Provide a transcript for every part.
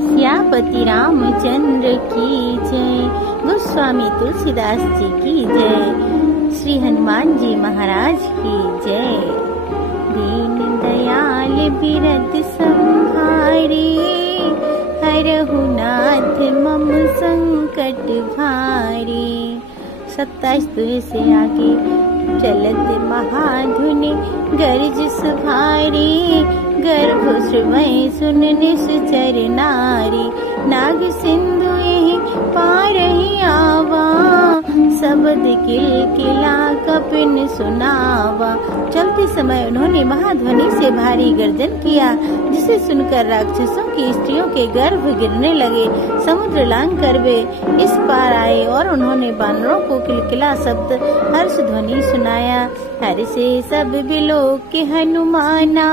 सियापति रामचंद्र की जय। गोस्वामी तुलसीदास जी की जय। श्री हनुमान जी महाराज की जय। दीन दयाल बिरद संहारे, हरहु नाथ मम संकट भारे। 27 दुहे से आगे। चलत महाधुनि गर्ज सुभारी, गर्भ श्रवै सुन निश्चर नारी। नाग सिंधु एहि पारहि आवा, शब्द किलकिला कपिन सुनावा। चलते समय उन्होंने महाध्वनि से भारी गर्जन किया, जिसे सुनकर राक्षसों की स्त्रियों के गर्भ गिरने लगे। समुद्र लांग कर वे इस पार आए और उन्होंने बानरों को किलकिला शब्द हर्ष ध्वनि सुनाया। हर से सब बिलोक के हनुमाना,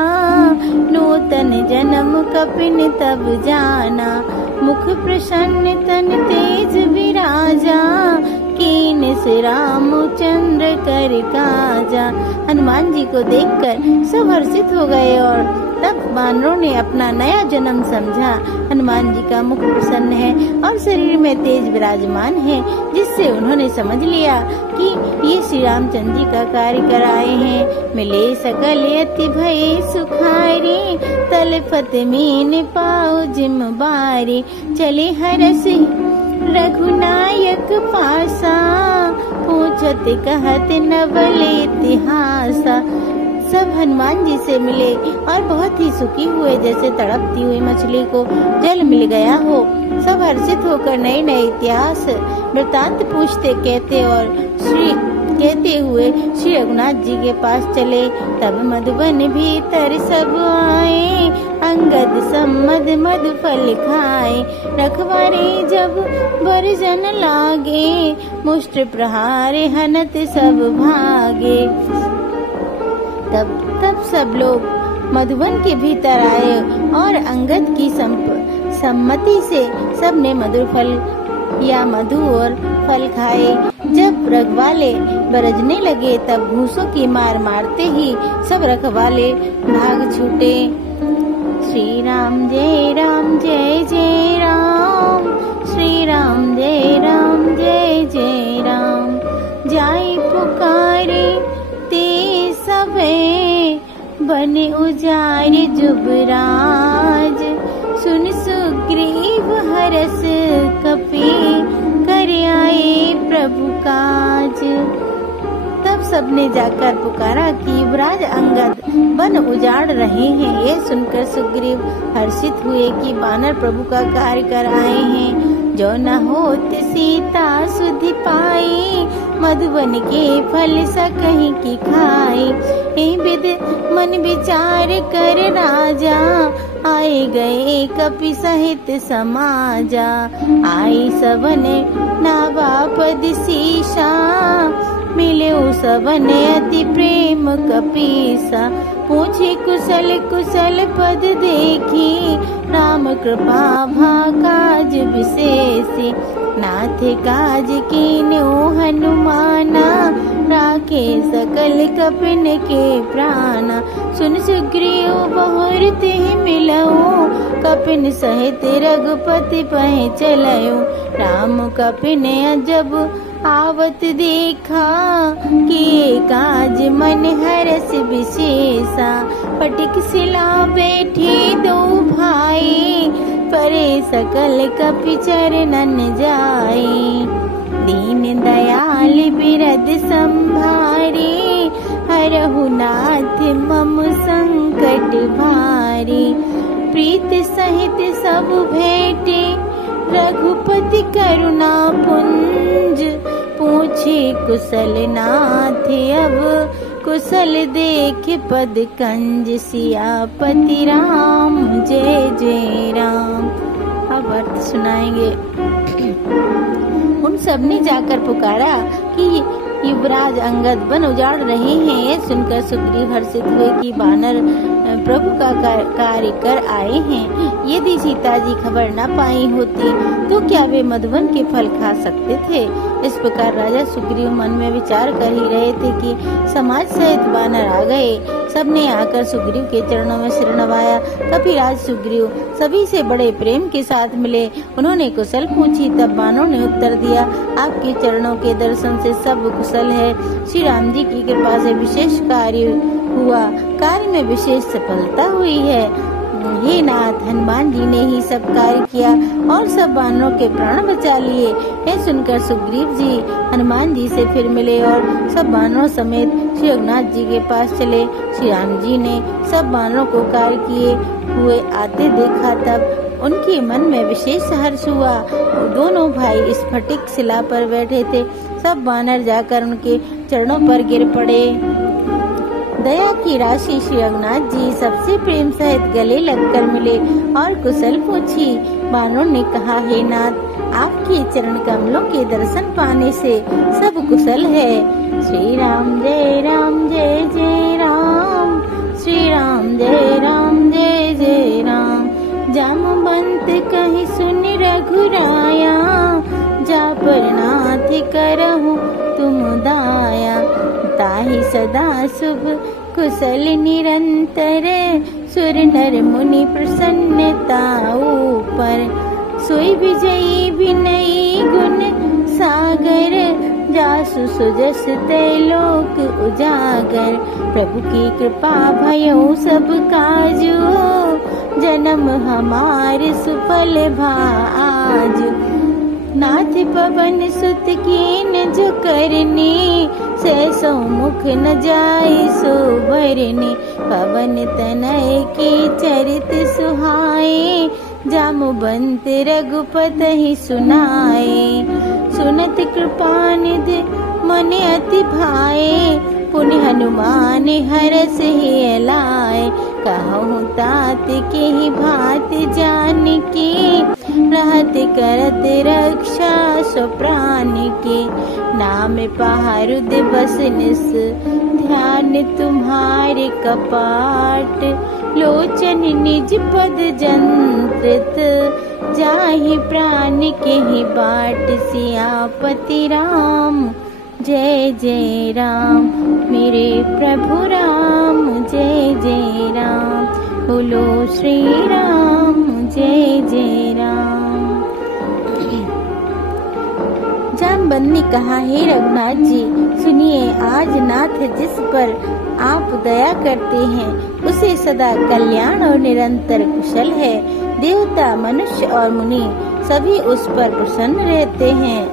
नूतन जन्म कपिन तब जाना। मुख प्रसन्न तन तेज विराजा, कीन से रामचंद्र कर काजा। हनुमान जी को देखकर सब हर्षित हो गए और तब वानरों ने अपना नया जन्म समझा। हनुमान जी का मुख प्रसन्न है और शरीर में तेज विराजमान है, जिससे उन्होंने समझ लिया कि ये श्री रामचंद्र जी का कार्य कर आए हैं। मिले सकल यति भय सुखारी, तलपत मीन पाओ जिम बारी। चले हरस रघुनायक पासा, पूछत कहत नवल इतिहासा। सब हनुमान जी से मिले और बहुत ही सुखी हुए, जैसे तड़पती हुई मछली को जल मिल गया हो। सब हर्षित होकर नए नए इतिहास वृतांत पूछते कहते हुए श्री रघुनाथ जी के पास चले। तब मधुबन भीतर सब आए, अंगद सम्मद मधु फल खाए। रखवारे जब बरजन लागे, मुष्ट प्रहारे हनत सब भागे। तब सब लोग मधुबन के भीतर आए और अंगद की सम्मति से सबने मधुर फल या मधु और फल खाए। जब रखवाले बरजने लगे, तब भूसों की मार मारते ही सब रखवाले भाग छूटे। श्री राम जय राम जय जय राम, श्री राम जय राम जय जय राम। जाए पुकारे ते सबे, बने उजार जुबराज। सुन सुग्रीव हरस कपि, कर आए प्रभु काज। तब सबने जाकर पुकारा कि युवराज अंगद वन उजाड़ रहे हैं। ये सुनकर सुग्रीव हर्षित हुए कि वानर प्रभु का कार्य कर आए हैं। जो न होत सीता सुधि पाई, मधुबन के फल सकहीं की खाई। ए विद मन विचार कर राजा, आए गए कपि सहित समाजा। आई सबन नावापद शीशा, मिले सबन अति प्रेम कपीसा। पूछे कुशल कुशल पद देखी, राम कृपा भा काज विशेषी। नाथ काज कीन्यो हनुमाना, राखे सकल कपिन के प्राणा। सुन सुग्रीव बहुर तिहि मिलऊ, कपिन सहित रघुपति पहि चलऊ। राम कपिन अजब आवत देखा, किए काज मन हरस विशेषा। पटिक सिला बैठी दो भाई, परे सकल कपि चरणन जाई। दीन दयाल बिरद संभारी, हरहु नाथ मम संकट भारी। प्रीत सहित सब भेटे, रघुपति करुणा पुंज। पूछे कुशल नाथ अब, कुशल देख पद कंज। सियापति राम जय जय राम। अब अर्थ सुनाएंगे। उन सब ने जाकर पुकारा कि युवराज अंगद वन उजाड़ रहे हैं। ये सुनकर सुग्रीव हर्षित हुए कि वानर प्रभु का कार्य कर आए हैं। यदि सीता जी खबर न पाई होती तो क्या वे मधुवन के फल खा सकते थे? इस प्रकार राजा सुग्रीव मन में विचार कर ही रहे थे कि समाज सहित वानर आ गए। सबने आकर सुग्रीव के चरणों में सिर नवाया। कपिराज सुग्रीव सभी से बड़े प्रेम के साथ मिले। उन्होंने कुशल पूछी, तब वानरों ने उत्तर दिया, आपके चरणों के दर्शन से सब कुशल है। श्री राम जी की कृपा से विशेष कार्य हुआ, कार्य में विशेष सफलता हुई है। हे नाथ, हनुमान जी ने ही सब कार्य किया और सब वानरों के प्राण बचा लिए। यह सुनकर सुग्रीव जी हनुमान जी से फिर मिले और सब वानरों समेत श्री रघुनाथ जी के पास चले। श्री राम जी ने सब वानरों को कार्य किए हुए आते देखा, तब उनके मन में विशेष हर्ष हुआ। दोनों भाई स्फटिक शिला पर बैठे थे। सब वानर जाकर उनके चरणों पर गिर पड़े। दया की राशि श्री रघुनाथ जी सबसे प्रेम सहित गले लगकर मिले और कुशल पूछी। वानरों ने कहा, हे नाथ, आपके चरण कमलों के दर्शन पाने से सब कुशल है। श्री राम जय राम जय जय राम, श्री राम जय राम जय जय राम। जामवंत कहि सुन रघुराया, जा पर नाथ करहु तुम दाया। ताहि सदा शुभ कुशल निरंतर, सुर नर मुनि प्रसन्नता ऊपर। सोई विजयी विनयी गुण सागर, जासु सुजस तैलोक उजागर। प्रभु की कृपा भयो सब काजु, जन्म हमार सुफल भाजु। नाथ पवन सुत कीन जो करनी, सैसो मुख न जाय सो भरनी। पवन तनय की चरित सुहाए, जामवंत रघुपति सुनाए। सुनत कृपा निधि मन अति भाए, पुनि हनुमान हरस ही लाए। कहूँ तात के ही भात जान की, रहत करत रक्षा स्वप्राण के। नाम पहारु दिवस निस, ध्यान तुम्हारे कपाट। लोचन निज पद जंत्रित, जाहि प्राण के ही बाट। सियापति राम जय जय राम, मेरे प्रभु राम जय जय राम। बोलो श्री राम जय जय राम। जामवंत ने कहा, हे रघुनाथ जी, सुनिए, आज नाथ जिस पर आप दया करते हैं उसे सदा कल्याण और निरंतर कुशल है। देवता, मनुष्य और मुनि सभी उस पर प्रसन्न रहते हैं।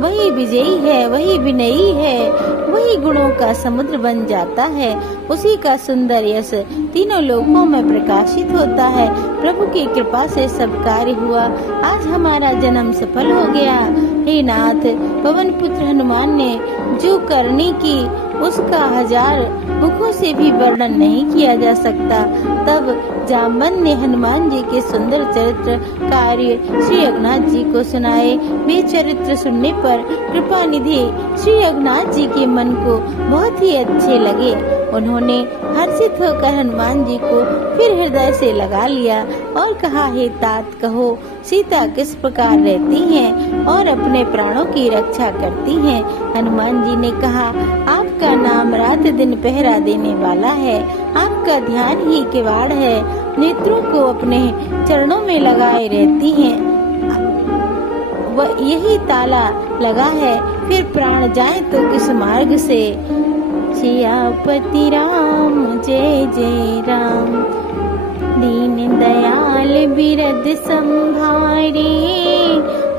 वही विजयी है, वही विनयी है, वही गुणों का समुद्र बन जाता है। उसी का सुंदर यश तीनों लोकों में प्रकाशित होता है। प्रभु की कृपा से सब कार्य हुआ। आज हमारा जन्म सफल हो गया। हे नाथ, पवन पुत्र हनुमान ने जो करनी की उसका 1000 मुखों से भी वर्णन नहीं किया जा सकता। तब जामवंत ने हनुमान जी के सुंदर चरित्र कार्य श्री रघुनाथ जी को सुनाए। वे चरित्र सुनने पर कृपा निधि श्री रघुनाथ जी के मन को बहुत ही अच्छे लगे। उन्होंने हर्षित होकर हनुमान जी को फिर हृदय से लगा लिया और कहा, हे तात, कहो सीता किस प्रकार रहती हैं और अपने प्राणों की रक्षा करती हैं। हनुमान जी ने कहा, आपका नाम रात दिन पहरा देने वाला है। आपका ध्यान ही किवाड़ है। नेत्रों को अपने चरणों में लगाए रहती हैं। वह यही ताला लगा है, फिर प्राण जाए तो किस मार्ग से। सियापति राम जय जय राम, दीन दयाल बिरद संभारे।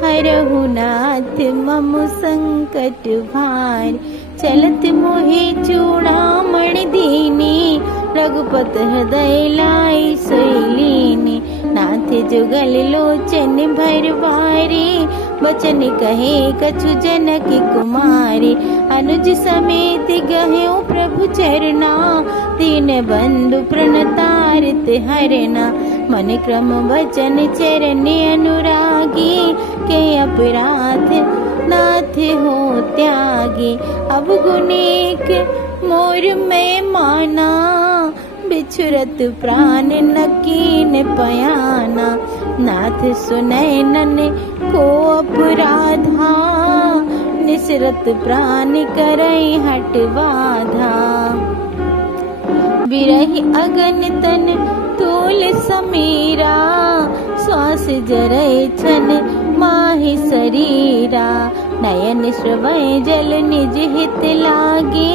हरहु नाथ मम संकट भार, चलत मोहे चूड़ामणि दीनी। रघुपत हृदय लाई सोईलीनी, नाथ जुगल लोचन भरवारी। बचन कहे कछु जनक कुमारी, अनुज समेत गहयो प्रभु चरना। दीन बंधु प्रणतारित हरना, मन क्रम वचन चरण अनुरागी। के अपराध नाथ हो त्यागी, अब गुनेक मोर में माना। बिछुरत प्राण न कीन पयाना, नाथ सुनय नन को अपराधा, निसरत प्राण करई हट बाधा। बिरहि अगन तन तोल समीरा, श्वास जरय छन माहि शरीरा, नयन श्रवय जल निज हित लागे,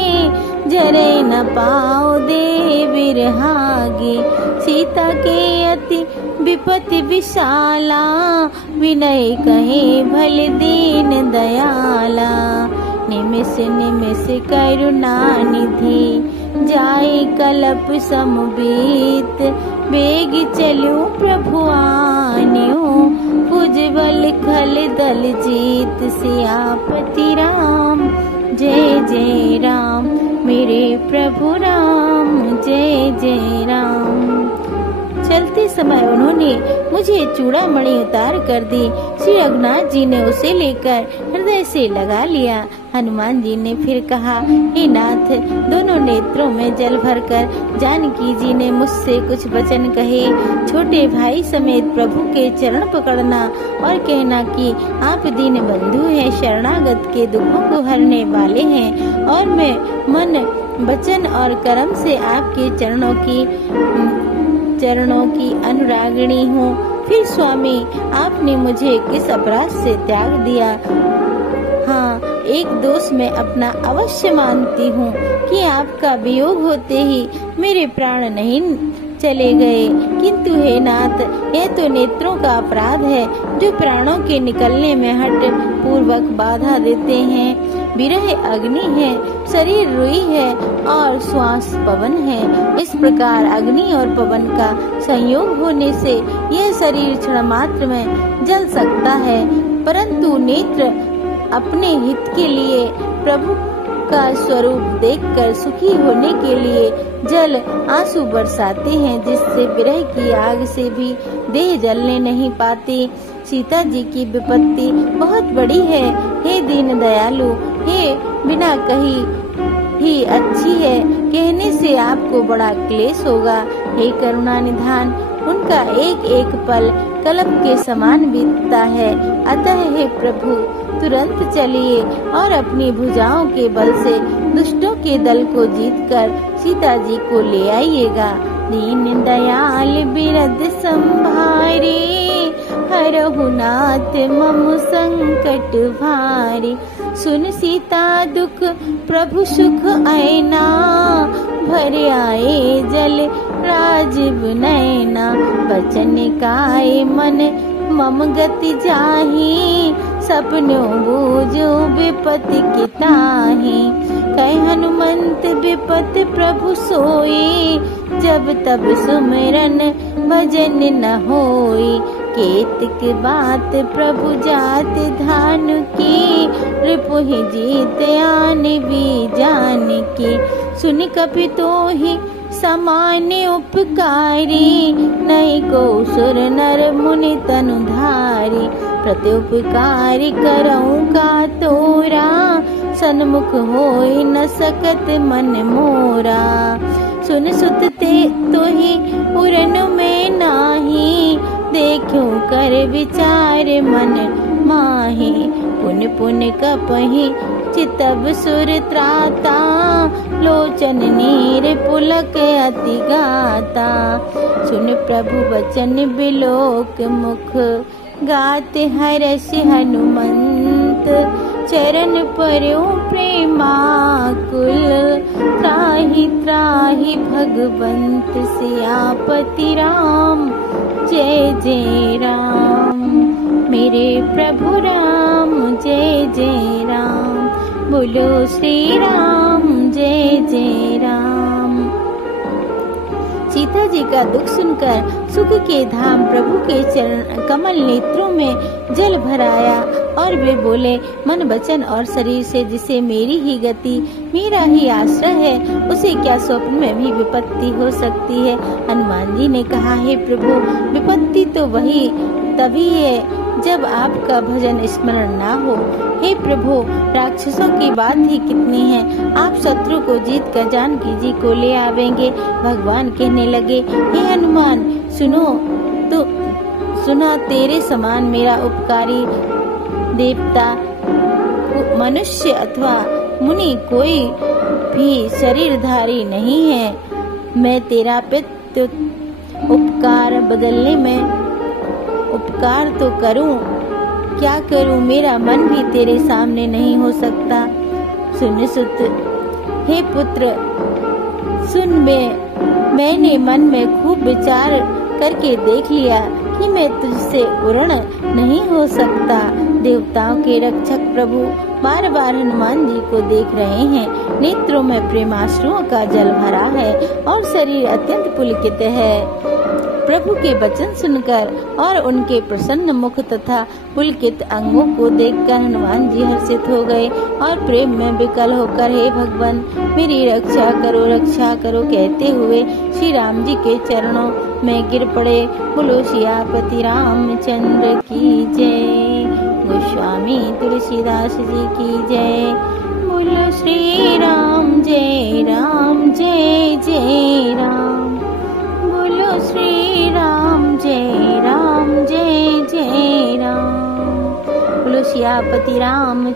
जरय न पाओ दे बिरहागे। सीता के अति विपत्ति विशाला, विनय कहे भल दीन दयाला, निमिष निमिष करुणा निधि, जाय कलप समबीत, बेग चलूं प्रभु आन्यो, भुजबल खल दल जीत, सियापति राम जय जय राम, मेरे प्रभु राम जय जय राम। चलते समय उन्होंने मुझे चूड़ामणि उतार कर दी। श्री रघुनाथ जी ने उसे लेकर हृदय से लगा लिया। हनुमान जी ने फिर कहा, हे नाथ, दोनों नेत्रों में जल भरकर जानकी जी ने मुझसे कुछ वचन कहे। छोटे भाई समेत प्रभु के चरण पकड़ना और कहना कि आप दीन बंधु हैं, शरणागत के दुखों को हरने वाले हैं, और मैं मन वचन और कर्म से आपके चरणों की अनुरागिणी हूँ। फिर स्वामी, आपने मुझे किस अपराध से त्याग दिया? हाँ, एक दोष मैं अपना अवश्य मानती हूँ कि आपका वियोग होते ही मेरे प्राण नहीं चले गए, किंतु हे नाथ, यह तो नेत्रों का अपराध है जो प्राणों के निकलने में हट पूर्वक बाधा देते हैं। विरह अग्नि है, शरीर रुई है और श्वास पवन है। इस प्रकार अग्नि और पवन का संयोग होने से यह शरीर क्षण मात्र में जल सकता है, परंतु नेत्र अपने हित के लिए प्रभु का स्वरूप देखकर सुखी होने के लिए जल आंसू बरसाते हैं, जिससे विरह की आग से भी देह जलने नहीं पाती। सीता जी की विपत्ति बहुत बड़ी है। हे दीन दयालु, हे बिना कही ही अच्छी है, कहने से आपको बड़ा क्लेश होगा। हे करुणा निधान, उनका एक एक पल कलप के समान बीतता है। अतः हे प्रभु, तुरंत चलिए और अपनी भुजाओं के बल से दुष्टों के दल को जीतकर सीता जी को ले आइएगा। दीन दयाल बिरद संभारे, हरहु नाथ मम संकट भारी। सुन सीता दुख प्रभु सुख आयना, भर आए जल राजीव नैना। बचन काय मन मम गति जाही, सपनों बूझो विपत्ति की ताही। कह हनुमंत विपत्ति प्रभु सोई, जब तब सुमिरन भजन न होई। केतक बात प्रभु जात धान की, रिपुहि जीत आन भी जान की। सुन कपि तोहि सामान्य उपकारी, नहीं को सुर नर मुनि तनुधारी। प्रत्युपकारी करऊं का तोरा, सन्मुख होई न सकत मन मोरा। सुन सुतते तोहि उरन में नाही, देखो कर विचार मन माही। पुन पुन कपहि चितब सुर त्राता, लोचन नीर पुलक अति गाता। सुन प्रभु वचन बिलोक मुख, गाते हर्ष हनुमंत। चरण पर्यो प्रेमाकुल, त्राहि त्राहि भगवंत। सियापति राम जय जय राम, मेरे प्रभु राम जय जय राम। बोलो श्री राम जय जय राम। सीता जी का दुख सुनकर सुख के धाम प्रभु के चरण कमल नेत्रों में जल भराया और वे बोले, मन वचन और शरीर से जिसे मेरी ही गति मेरा ही आश्रय है, उसे क्या स्वप्न में भी विपत्ति हो सकती है। हनुमान जी ने कहा, हे प्रभु, विपत्ति तो वही तभी है जब आपका भजन स्मरण ना हो। हे प्रभु, राक्षसों की बात ही कितनी है, आप शत्रु को जीत कर जानकी जी को ले आवेंगे। भगवान कहने लगे, हे हनुमान, सुना तेरे समान मेरा उपकारी देवता, मनुष्य अथवा मुनि कोई भी शरीरधारी नहीं है। मैं तेरा पितृ उपकार बदलने में उपकार तो करूं, क्या करूं, मेरा मन भी तेरे सामने नहीं हो सकता। सुन सुत, हे पुत्र सुन, मैंने मन में खूब विचार करके देख लिया कि मैं तुझसे उरण नहीं हो सकता। देवताओं के रक्षक प्रभु बार बार हनुमान जी को देख रहे हैं। नेत्रों में प्रेमाश्रुओं का जल भरा है और शरीर अत्यंत पुलकित है। प्रभु के वचन सुनकर और उनके प्रसन्न मुख तथा पुलकित अंगों को देखकर हनुमान जी हर्षित हो गए और प्रेम में विकल होकर, हे भगवान, मेरी रक्षा करो कहते हुए श्री राम जी के चरणों में गिर पड़े। बोलो सियापति रामचंद्र की जय। गोस्वामी तुलसीदास जी की जय। बोलो श्री राम जय राम जय जय राम। बोलो श्री राम जय राम जय जय राम। बोलो सियापति राम।